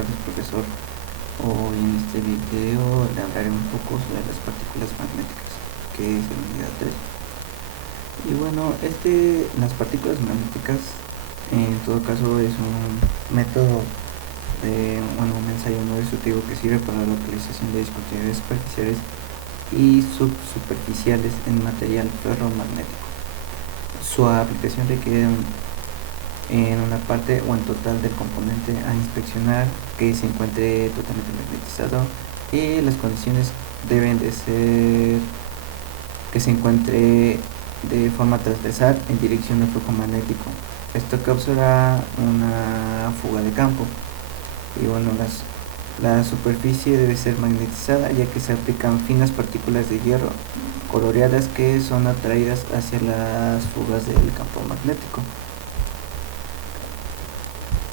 tardes, profesor. Hoy en este video le hablaré un poco sobre las partículas magnéticas, que es la unidad 3. Y bueno, las partículas magnéticas en todo caso es un método un ensayo no destructivo que sirve para la localización de discontinuidades superficiales y subsuperficiales en material ferromagnético. Su aplicación requiere en una parte o en total del componente a inspeccionar que se encuentre totalmente magnetizado, y las condiciones deben de ser que se encuentre de forma transversal en dirección al flujo magnético. Esto causará una fuga de campo. Y bueno, la superficie debe ser magnetizada, ya que se aplican finas partículas de hierro coloreadas que son atraídas hacia las fugas del campo magnético.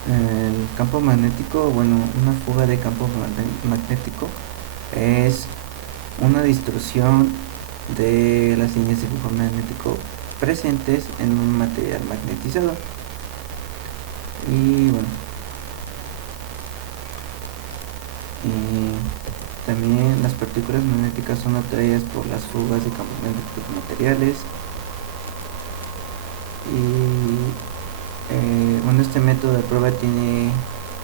El campo magnético, una fuga de campo magnético es una distorsión de las líneas de flujo magnético presentes en un material magnetizado. Y también las partículas magnéticas son atraídas por las fugas de campos magnéticos materiales. Y este método de prueba tiene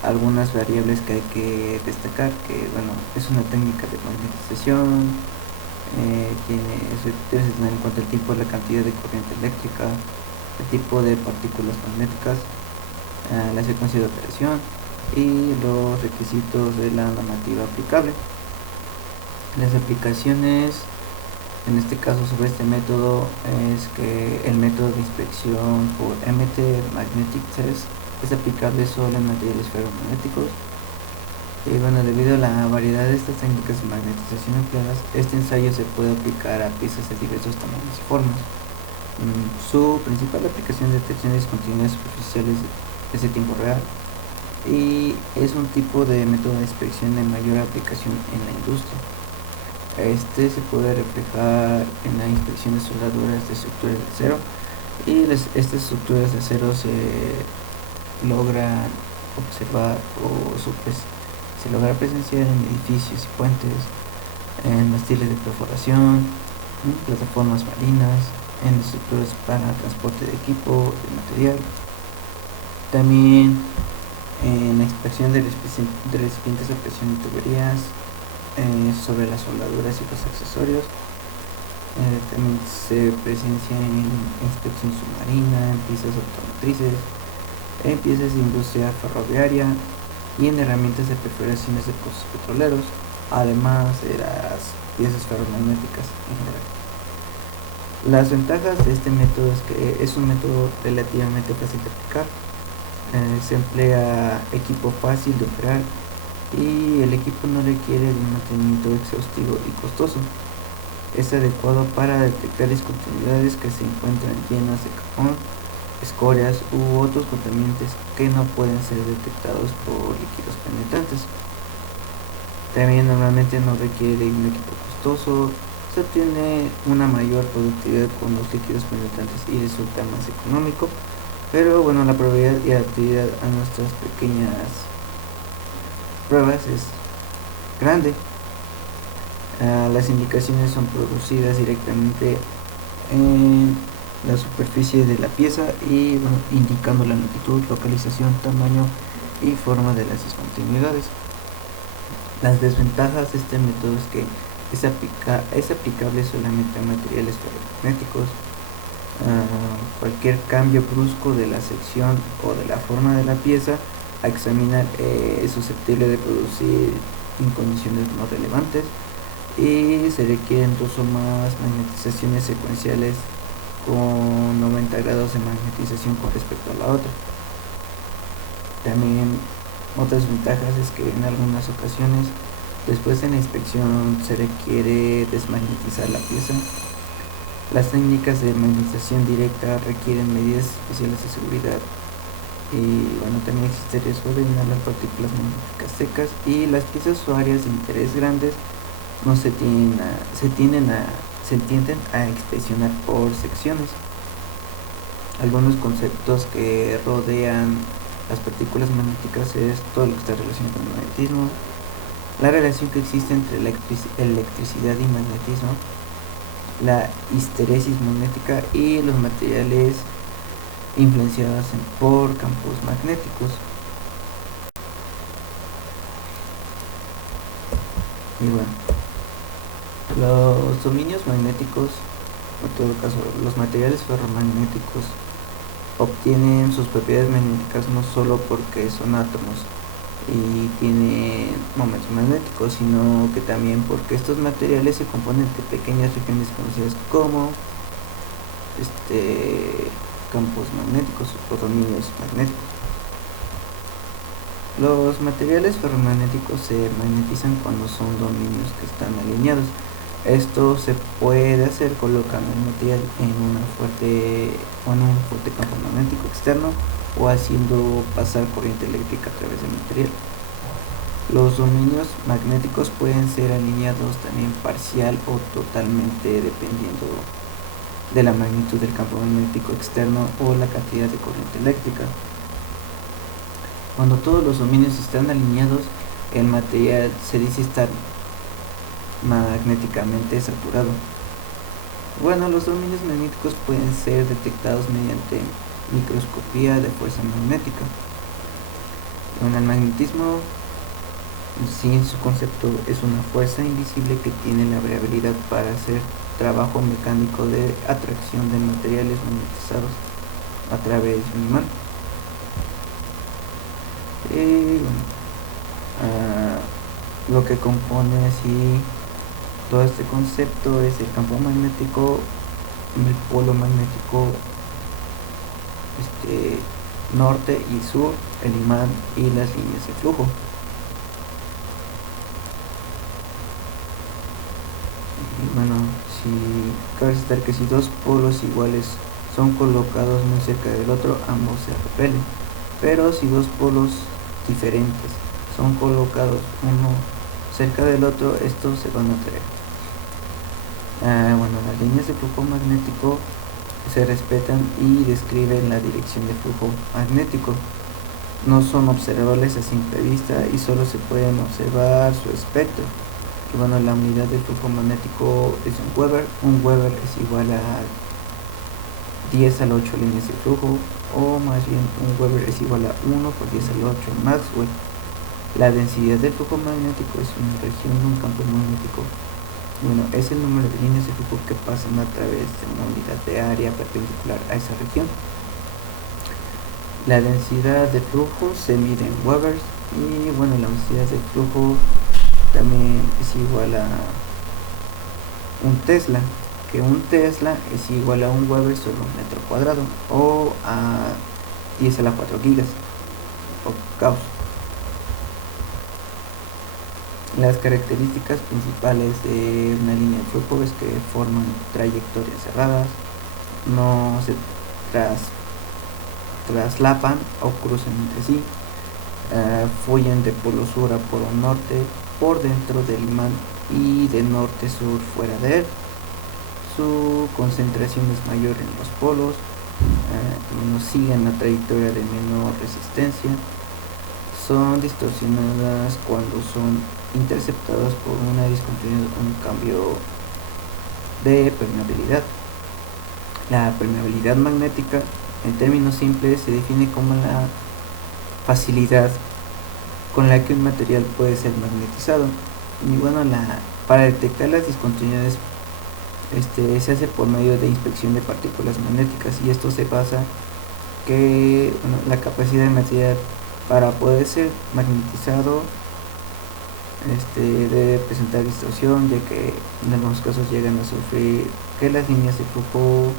algunas variables que hay que destacar, que es una técnica de magnetización, debes tener en cuenta el tipo, la cantidad de corriente eléctrica, el tipo de partículas magnéticas, la secuencia de operación y los requisitos de la normativa aplicable. Las aplicaciones en este caso sobre este método es que el método de inspección por MT Magnetic Test es aplicable solo en materiales ferromagnéticos. Y debido a la variedad de estas técnicas de magnetización empleadas, este ensayo se puede aplicar a piezas de diversos tamaños y formas. Su principal aplicación de detección de discontinuidades superficiales es de tiempo real, y es un tipo de método de inspección de mayor aplicación en la industria. Se puede reflejar en la inspección de soldaduras de estructuras de acero, y estas estructuras de acero se logran observar se logra presenciar en edificios y puentes, en mástiles de perforación, en plataformas marinas, en estructuras para transporte de equipo, de material. También en la inspección de recipientes a presión y tuberías, sobre las soldaduras y los accesorios. También se presencia en inspección submarina, en piezas automotrices, en piezas de industria ferroviaria y en herramientas de perforaciones de pozos petroleros, además de las piezas ferromagnéticas en general. Las ventajas de este método es que es un método relativamente fácil de aplicar, se emplea equipo fácil de operar, y el equipo no requiere de un mantenimiento exhaustivo y costoso. Es adecuado para detectar discontinuidades que se encuentran llenas de carbón, escorias u otros contaminantes que no pueden ser detectados por líquidos penetrantes. También normalmente no requiere de un equipo costoso, se obtiene una mayor productividad con los líquidos penetrantes y resulta más económico, pero la probabilidad y adaptabilidad a nuestras pequeñas pruebas es grande. Las indicaciones son producidas directamente en la superficie de la pieza y indicando la longitud, localización, tamaño y forma de las discontinuidades. Las desventajas de este método es que es aplicable solamente a materiales ferromagnéticos. Cualquier cambio brusco de la sección o de la forma de la pieza a examinar es susceptible de producir incondiciones no relevantes, y se requieren 2 o más magnetizaciones secuenciales con 90 grados de magnetización con respecto a la otra. También otras ventajas es que en algunas ocasiones después de la inspección se requiere desmagnetizar la pieza. Las técnicas de magnetización directa requieren medidas especiales de seguridad, y también existe el riesgo de inhalar partículas magnéticas secas, y las piezas o áreas de interés grandes no se tienden a inspeccionar por secciones. Algunos conceptos que rodean las partículas magnéticas es todo lo que está relacionado con el magnetismo, la relación que existe entre electricidad y magnetismo, la histeresis magnética y los materiales influenciados por campos magnéticos. Y bueno, los dominios magnéticos, en todo caso los materiales ferromagnéticos, obtienen sus propiedades magnéticas no solo porque son átomos y tienen momentos magnéticos, sino que también porque estos materiales se componen de pequeñas regiones conocidas como campos magnéticos o dominios magnéticos. Los materiales ferromagnéticos se magnetizan cuando son dominios que están alineados. Esto se puede hacer colocando el material en un fuerte campo magnético externo o haciendo pasar corriente eléctrica a través del material. Los dominios magnéticos pueden ser alineados también parcial o totalmente dependiendo de la magnitud del campo magnético externo o la cantidad de corriente eléctrica. Cuando todos los dominios están alineados, el material se dice estar magnéticamente saturado. Bueno, los dominios magnéticos pueden ser detectados mediante microscopía de fuerza magnética. Bueno, el magnetismo, sí, en su concepto, es una fuerza invisible que tiene la habilidad para hacer trabajo mecánico de atracción de materiales magnetizados a través de un imán. Lo que compone así todo este concepto es el campo magnético, el polo magnético norte y sur, el imán y las líneas de flujo. Y bueno, cabe resaltar que si dos polos iguales son colocados muy cerca del otro, ambos se repelen, pero si dos polos diferentes son colocados uno cerca del otro, estos se van a atraer. Bueno, las líneas de flujo magnético se respetan y describen la dirección de flujo magnético. No son observables a simple vista y solo se pueden observar su espectro. Y bueno, la unidad de flujo magnético es un Weber. Un Weber es igual a 10 a la 8 líneas de flujo, o más bien un Weber es igual a 1 por 10 a la 8 Maxwell. La densidad del flujo magnético es una región de un campo magnético. Bueno, es el número de líneas de flujo que pasan a través de una unidad de área perpendicular a esa región. La densidad de flujo se mide en Webers y bueno, la densidad de flujo también es igual a un Tesla, que un Tesla es igual a un Weber sobre un metro cuadrado, o a 10 a la 4 gigas o Gauss. Las características principales de una línea de flujo es que forman trayectorias cerradas, no se traslapan o cruzan entre sí, fluyen de polo sur a polo norte por dentro del imán y de norte-sur fuera de él. Su concentración es mayor en los polos, siguen la trayectoria de menor resistencia, son distorsionadas cuando son interceptadas por una discontinuidad o un cambio de permeabilidad. La permeabilidad magnética, en términos simples, se define como la facilidad con la que un material puede ser magnetizado. Y bueno, para detectar las discontinuidades se hace por medio de inspección de partículas magnéticas, y esto se basa que la capacidad del material para poder ser magnetizado debe presentar distorsión, ya que en algunos casos llegan a sufrir que las líneas de flujo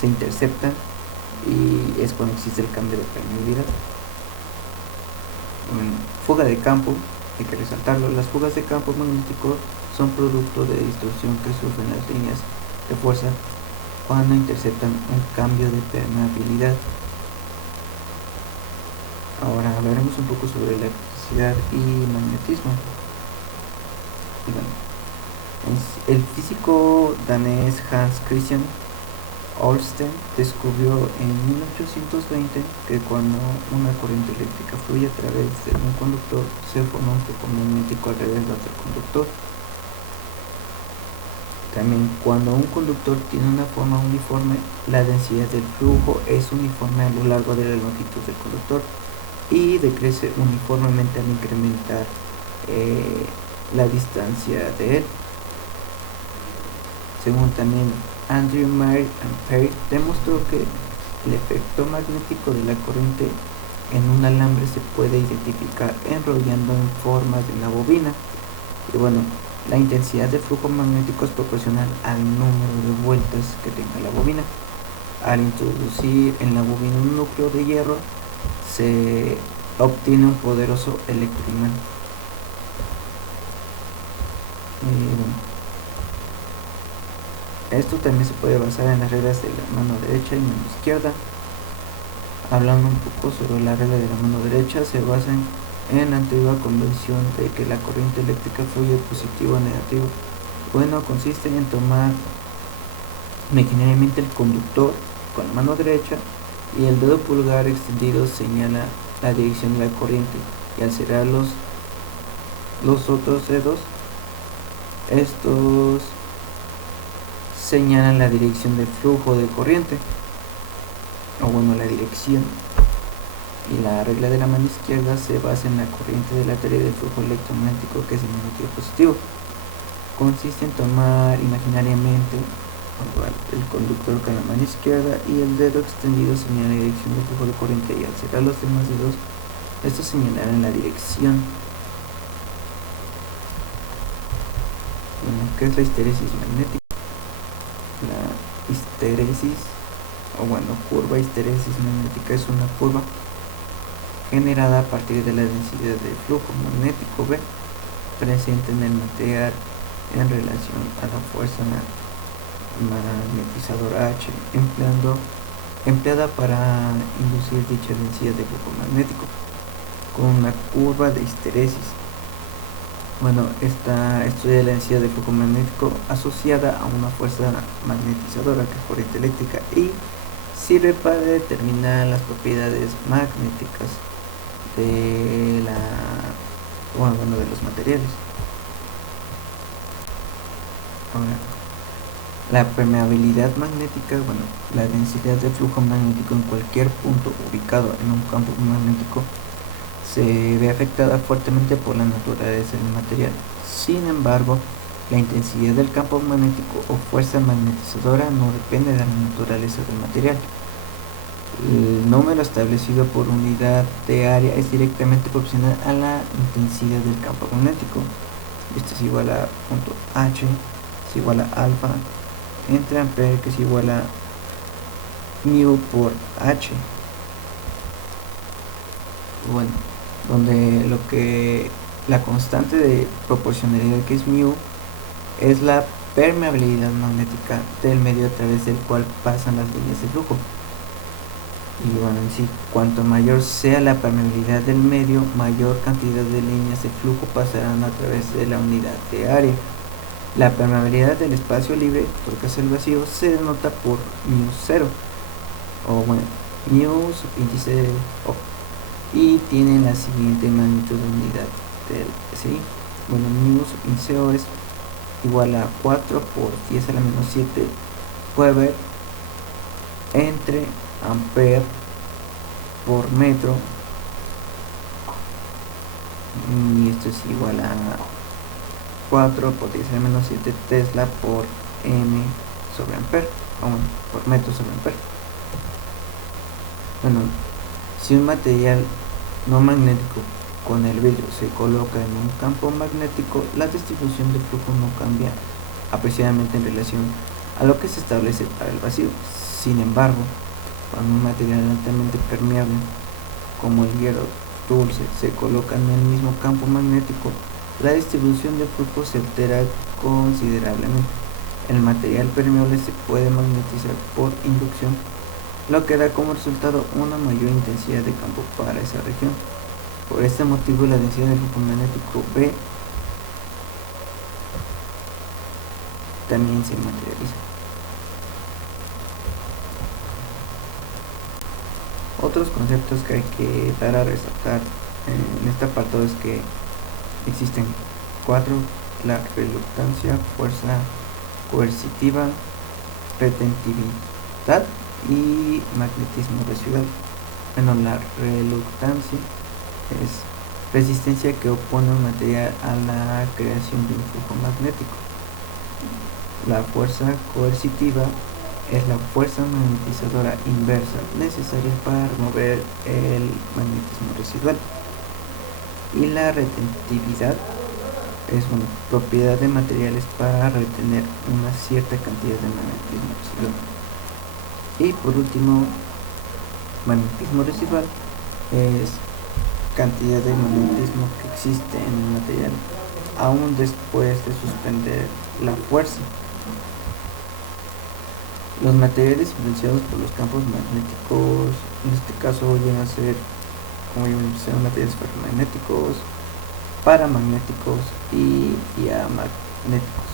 se interceptan, y es cuando existe el cambio de permeabilidad. Fuga de campo, hay que resaltarlo. Las fugas de campo magnético son producto de distorsión que sufren las líneas de fuerza cuando interceptan un cambio de permeabilidad. Ahora hablaremos un poco sobre electricidad y magnetismo. Y bueno, el físico danés Hans Christian Ørsted descubrió en 1820 que cuando una corriente eléctrica fluye a través de un conductor se forma un flujo magnético alrededor del conductor. También cuando un conductor tiene una forma uniforme, la densidad del flujo es uniforme a lo largo de la longitud del conductor y decrece uniformemente al incrementar la distancia de él. Según también Andrew Ampere demostró que el efecto magnético de la corriente en un alambre se puede identificar enrollando en forma de una bobina. Y bueno, la intensidad del flujo magnético es proporcional al número de vueltas que tenga la bobina. Al introducir en la bobina un núcleo de hierro, se obtiene un poderoso electroimán. Esto también se puede basar en las reglas de la mano derecha y mano izquierda. Hablando un poco sobre la regla de la mano derecha, se basa en la antigua convención de que la corriente eléctrica fluye positivo o negativo. Bueno, consiste en tomar imaginariamente el conductor con la mano derecha y el dedo pulgar extendido señala la dirección de la corriente, y al cerrar los otros dedos, estos señalan la dirección del flujo de corriente, o bueno, la dirección. Y la regla de la mano izquierda se basa en la corriente de la teoría del flujo electromagnético, que es el negativo positivo. Consiste en tomar imaginariamente el conductor con la mano izquierda y el dedo extendido señala la dirección del flujo de corriente, y al cerrar los demás dedos, estos señalarán la dirección. Bueno, ¿qué es la histeresis magnética? La histeresis, o bueno, curva histeresis magnética, es una curva generada a partir de la densidad de flujo magnético B presente en el material en relación a la fuerza magnetizadora H empleada para inducir dicha densidad de flujo magnético con una curva de histeresis. Bueno, esta estudia la densidad de flujo magnético asociada a una fuerza magnetizadora, que es corriente eléctrica, y sirve para determinar las propiedades magnéticas de de los materiales. Ahora, la permeabilidad magnética, la densidad de flujo magnético en cualquier punto ubicado en un campo magnético se ve afectada fuertemente por la naturaleza del material. Sin embargo, la intensidad del campo magnético o fuerza magnetizadora no depende de la naturaleza del material. El número establecido por unidad de área es directamente proporcional a la intensidad del campo magnético. Esto es igual a punto H, es igual a alfa entre ampere, que es igual a mu por H. Bueno, donde la constante de proporcionalidad, que es mu, es la permeabilidad magnética del medio a través del cual pasan las líneas de flujo. Y bueno, en sí, cuanto mayor sea la permeabilidad del medio, mayor cantidad de líneas de flujo pasarán a través de la unidad de área. La permeabilidad del espacio libre, porque es el vacío, se denota por μ0, o bueno, mu subíndice O, y tiene la siguiente magnitud de unidad del SI. Bueno, mu subíndice O es igual a 4 por 10 a la menos 7 Weber entre ampere por metro, y esto es igual a 4 por 10 a la menos 7 Tesla por m sobre ampere, o bueno, por metro sobre ampere. Bueno, si un material no magnético con el vidrio se coloca en un campo magnético, la distribución de flujo no cambia apreciadamente en relación a lo que se establece para el vacío. Sin embargo, cuando un material altamente permeable como el hierro dulce se coloca en el mismo campo magnético, la distribución de flujo se altera considerablemente. El material permeable se puede magnetizar por inducción, lo que da como resultado una mayor intensidad de campo para esa región. Por este motivo, la densidad del flujo magnético B también se materializa. Otros conceptos que hay que dar a resaltar en este apartado es que existen cuatro: la reluctancia, fuerza coercitiva, retentividad y magnetismo residual. Bueno, la reluctancia es resistencia que opone un material a la creación de un flujo magnético. La fuerza coercitiva es la fuerza magnetizadora inversa necesaria para remover el magnetismo residual. Y la retentividad es una propiedad de materiales para retener una cierta cantidad de magnetismo residual. Y por último, magnetismo residual es cantidad de magnetismo que existe en el material aún después de suspender la fuerza. Los materiales influenciados por los campos magnéticos, en este caso llegan a ser, como ya mencioné, materiales ferromagnéticos, paramagnéticos y diamagnéticos.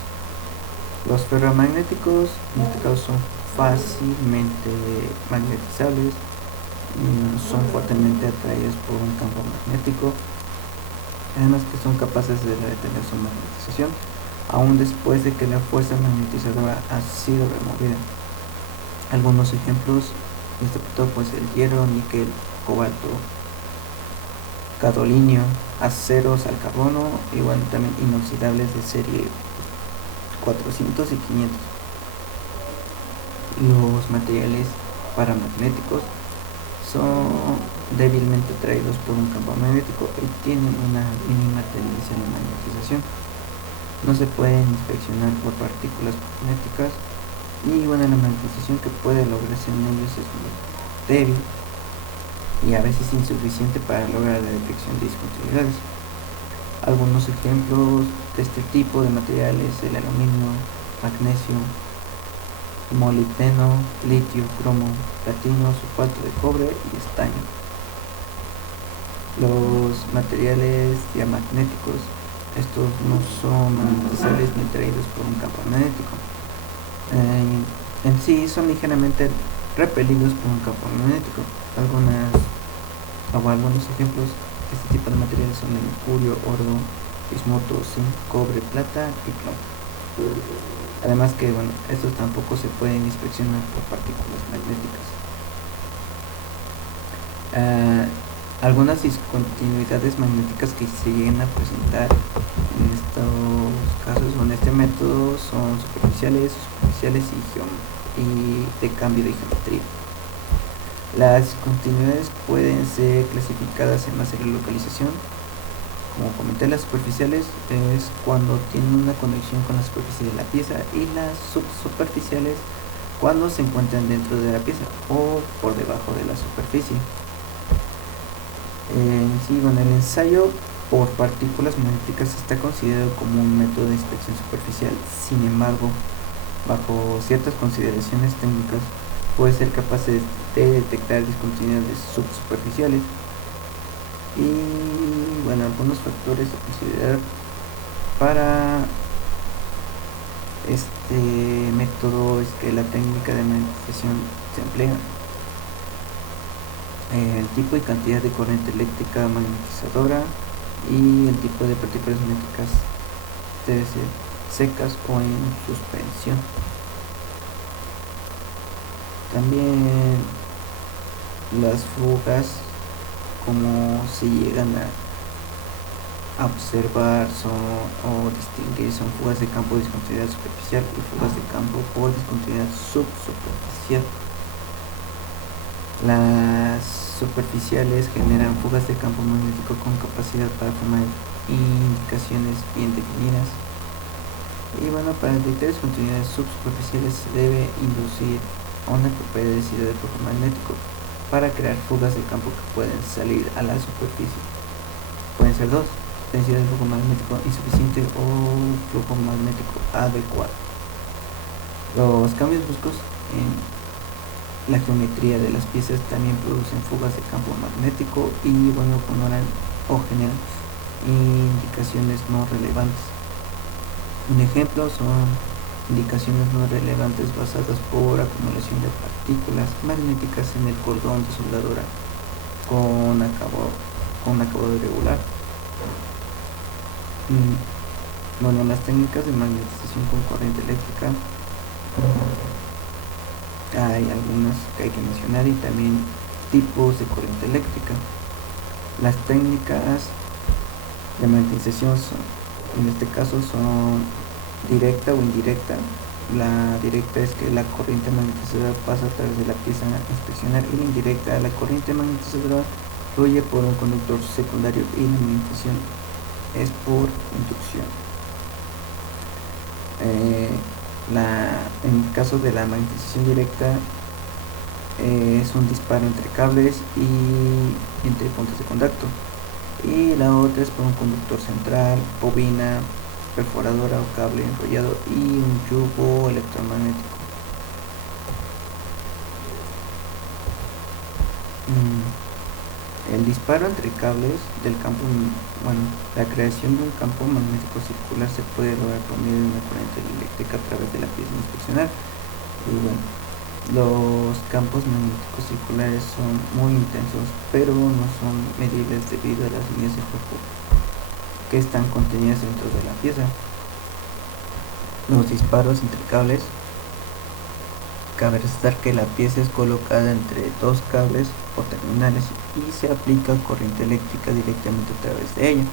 Los ferromagnéticos, en este caso, son fácilmente magnetizables, son fuertemente atraídos por un campo magnético, además que son capaces de retener su magnetización aún después de que la fuerza magnetizadora ha sido removida. Algunos ejemplos de este punto pues el hierro, níquel, cobalto, gadolinio, aceros al carbono y bueno, también inoxidables de serie 400 y 500. Los materiales paramagnéticos son débilmente atraídos por un campo magnético y tienen una mínima tendencia a la magnetización. No se pueden inspeccionar por partículas magnéticas y bueno, la magnetización que puede lograrse en ellos es muy débil y a veces insuficiente para lograr la detección de discontinuidades. Algunos ejemplos de este tipo de materiales: el aluminio, magnesio, molibdeno, litio, cromo, platino, sulfato de cobre y estaño. Los materiales diamagnéticos, estos no son magnetizables ni atraídos por un campo magnético. En sí son ligeramente repelidos por un campo magnético. Algunos ejemplos de este tipo de materiales son el mercurio, oro, bismuto, zinc, cobre, plata y plomo. Además que bueno, estos tampoco se pueden inspeccionar por partículas magnéticas. Algunas discontinuidades magnéticas que se llegan a presentar en estos casos o en este método son superficiales y de cambio de geometría. Las discontinuidades pueden ser clasificadas en base a la localización. Como comenté, las superficiales es cuando tienen una conexión con la superficie de la pieza, y las subsuperficiales cuando se encuentran dentro de la pieza o por debajo de la superficie. El ensayo por partículas magnéticas está considerado como un método de inspección superficial. Sin embargo, bajo ciertas consideraciones técnicas, puede ser capaz de detectar discontinuidades subsuperficiales. Y bueno, algunos factores a considerar para este método es que la técnica de magnetización se emplea, el tipo y cantidad de corriente eléctrica magnetizadora y el tipo de partículas magnéticas debe ser secas o en suspensión. También las fugas, como se llegan a observar o distinguir, son fugas de campo de discontinuidad superficial y fugas de campo por discontinuidad subsuperficial. Las superficiales generan fugas de campo magnético con capacidad para formar indicaciones bien definidas. Y bueno, para detectar discontinuidades subsuperficiales se debe inducir una propiedad decidida del flujo magnético para crear fugas de campo que pueden salir a la superficie. Pueden ser dos: densidad del flujo magnético insuficiente o flujo magnético adecuado. Los cambios bruscos en la geometría de las piezas también producen fugas de campo magnético y bueno, ignoran o generan indicaciones no relevantes. Un ejemplo son indicaciones no relevantes basadas por acumulación de partículas magnéticas en el cordón de soldadura con acabado irregular. Bueno, las técnicas de magnetización con corriente eléctrica, hay algunas que hay que mencionar, y también tipos de corriente eléctrica. Las técnicas de magnetización en este caso son directa o indirecta. La directa es que la corriente magnetizadora pasa a través de la pieza a inspeccionar, y la indirecta, la corriente magnetizadora fluye por un conductor secundario y la magnetización es por inducción. En el caso de la magnetización directa, es un disparo entre cables y entre puntos de contacto, y la otra es por un conductor central, bobina, perforadora o cable enrollado y un yugo electromagnético. El disparo entre cables del campo, la creación de un campo magnético circular se puede lograr por medio de una corriente eléctrica a través de la pieza a inspeccionar. Y bueno, los campos magnéticos circulares son muy intensos, pero no son medibles debido a las líneas de flujo que están contenidas dentro de la pieza. Los disparos entre cables, cabe resaltar que la pieza es colocada entre dos cables o terminales y se aplica corriente eléctrica directamente a través de ella.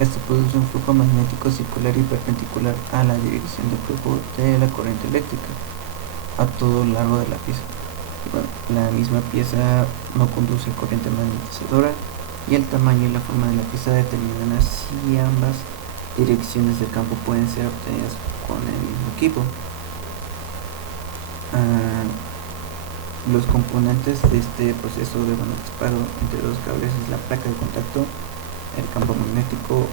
Esto produce un flujo magnético circular y perpendicular a la dirección de flujo de la corriente eléctrica a todo lo largo de la pieza. La misma pieza no conduce corriente magnetizadora, y el tamaño y la forma de la pieza determinan si ambas direcciones del campo pueden ser obtenidas con el mismo equipo. Los componentes de este proceso de disparo entre dos cables es la placa de contacto, el campo magnético,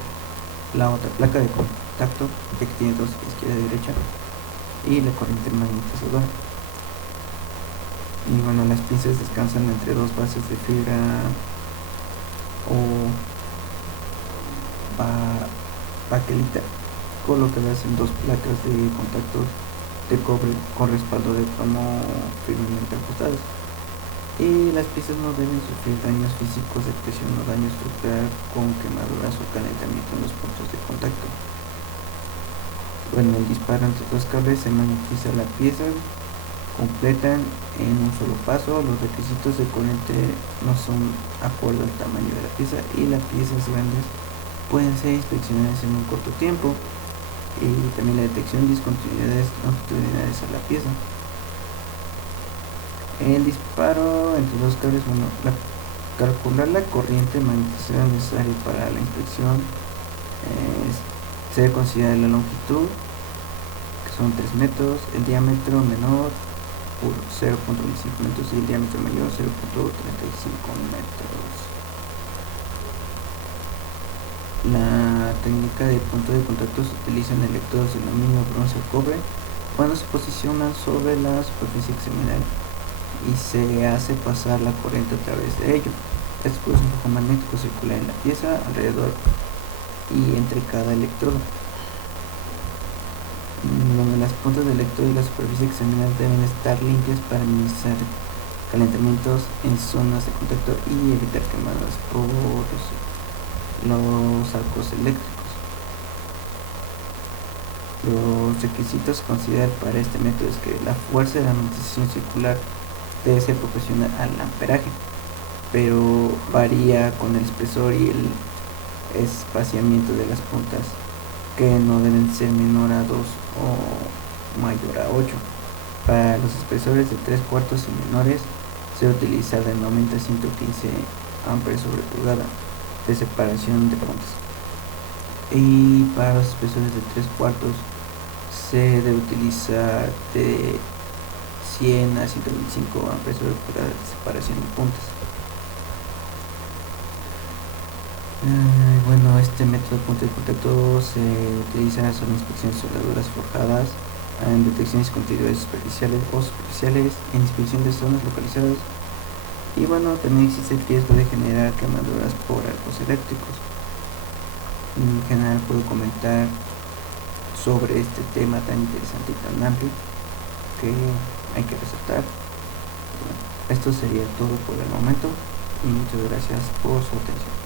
la otra placa de contacto, que tiene dos, izquierda y derecha, y la corriente magnetizadora. Y bueno, las pinzas descansan entre dos bases de fibra o baquelita colocadas en dos placas de contacto de cobre con respaldo de plomo firmemente ajustadas, y las piezas no deben sufrir daños físicos de presión o daño estructural con quemaduras o calentamiento en los puntos de contacto. Bueno, el disparo entre dos cables se magnetiza la pieza completa en un solo paso. Los requisitos de corriente no son acorde al tamaño de la pieza, y las piezas grandes pueden ser inspeccionadas en un corto tiempo, y también la detección de discontinuidades longitudinales a la pieza. El disparo entre dos cables, calcular la corriente magnetizadora necesaria para la inspección, se debe considerar la longitud, que son 3 metros, el diámetro menor por 0.25 metros y el diámetro mayor 0.35 metros. La técnica de punto de contacto se utiliza en electrodos de aluminio, bronce o cobre cuando se posicionan sobre la superficie examinada y se hace pasar la corriente a través de ello. Esto produce un flujo magnético circular en la pieza, alrededor y entre cada electrodo. Las puntas del electrodo y la superficie examinada deben estar limpias para minimizar calentamientos en zonas de contacto y evitar quemadas por los arcos eléctricos. Los requisitos a considerar para este método es que la fuerza de la magnetización circular debe ser proporcional al amperaje, pero varía con el espesor y el espaciamiento de las puntas, que no deben ser menor a 2 o mayor a 8. Para los espesores de 3/4 y menores se utiliza de 90 a 115 amperes sobre pulgada de separación de puntas, y para los espesores de 3/4 se debe utilizar de 100 a 125 amperes sobre pulgada de separación de puntas. Bueno, este método de punto de contacto se utiliza sobre inspecciones de soldaduras forjadas, en detecciones con continuidades superficiales o superficiales, en inspección de zonas localizadas. Y bueno, también existe el riesgo de generar quemaduras por arcos eléctricos. En general puedo comentar sobre este tema tan interesante y tan amplio que hay que resaltar. Bueno, esto sería todo por el momento y muchas gracias por su atención.